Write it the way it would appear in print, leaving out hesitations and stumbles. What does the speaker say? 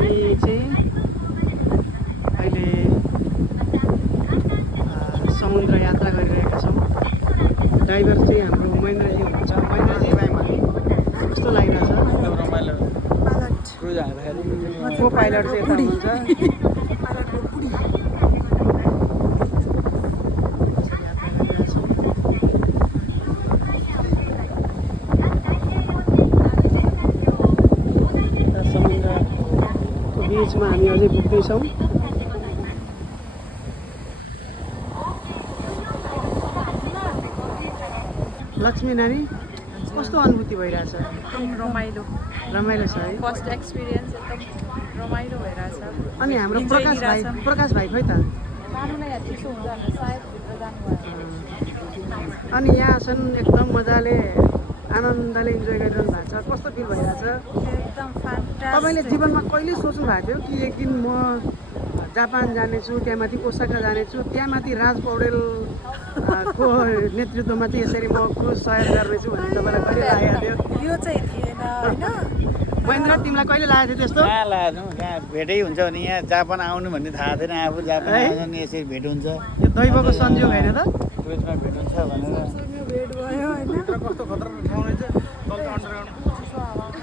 हामी चाहिँ अहिले समुद्र यात्रा गरिरहेका छौँ। ड्राइभर चाहिँ हाम्रो महेन्द्रजी हुनुहुन्छ। महेन्द्रजी कस्तो लागिरहेछ? एकदम रमाइलो क्रुज हाल्दाखेरि को पाइलट चाहिँ यता हुनुहुन्छ। समुद्रको बिचमा हामी अझै पुग्दैछौँ। लक्ष्मी नानी कस्तो अनुभूति भइरहेछ? रमाइलो रमाइलो छ है। फर्स्ट एक्सपिरियन्स एकदम रमाइलो भइरहेछ। अनि हाम्रो Enjoy प्रकाश भाइ लिइरहेछौँ। प्रकाश भाइ खोइ त? जानुलाई चिसो हुन्छ भनेर सायद भित्र जानुभयो। अनि यहाँ छन् एकदम मजाले आनन्दले इन्जोय गरिरहनु भएको छ। कस्तो फिल भइरहेछ? एकदम फ्यान्टास्टिक। तपाईँले जीवनमा कहिले सोच्नु भएको थियो कि एक दिन म जापान जानेछु, त्यहाँ माथि ओसाका जानेछु, त्यहाँ माथि राज पौडेल को नेतृत्वमा चाहिँ यसरी म क्रुज सहयोग गर्नेछु भन्ने तपाईँलाई कहिले लागेको थियो? यो चाहिँ थिएन होइन। महेन्द्र तिमीलाई कहिले लागेको थियो त्यस्तो? कहाँ लाग्यो यहाँ भेटै हुन्छ भने यहाँ जापान आउनु भन्ने थाहा थिएन। आफू जापान है? आउँछ नि यसरी भेट हुन्छ, यो दैवको संयोग होइन त? क्रुजमा भेट हुन्छ भनेर। भेट भयो होइन। कस्तो खतरनाक ठाउँ रहेछ।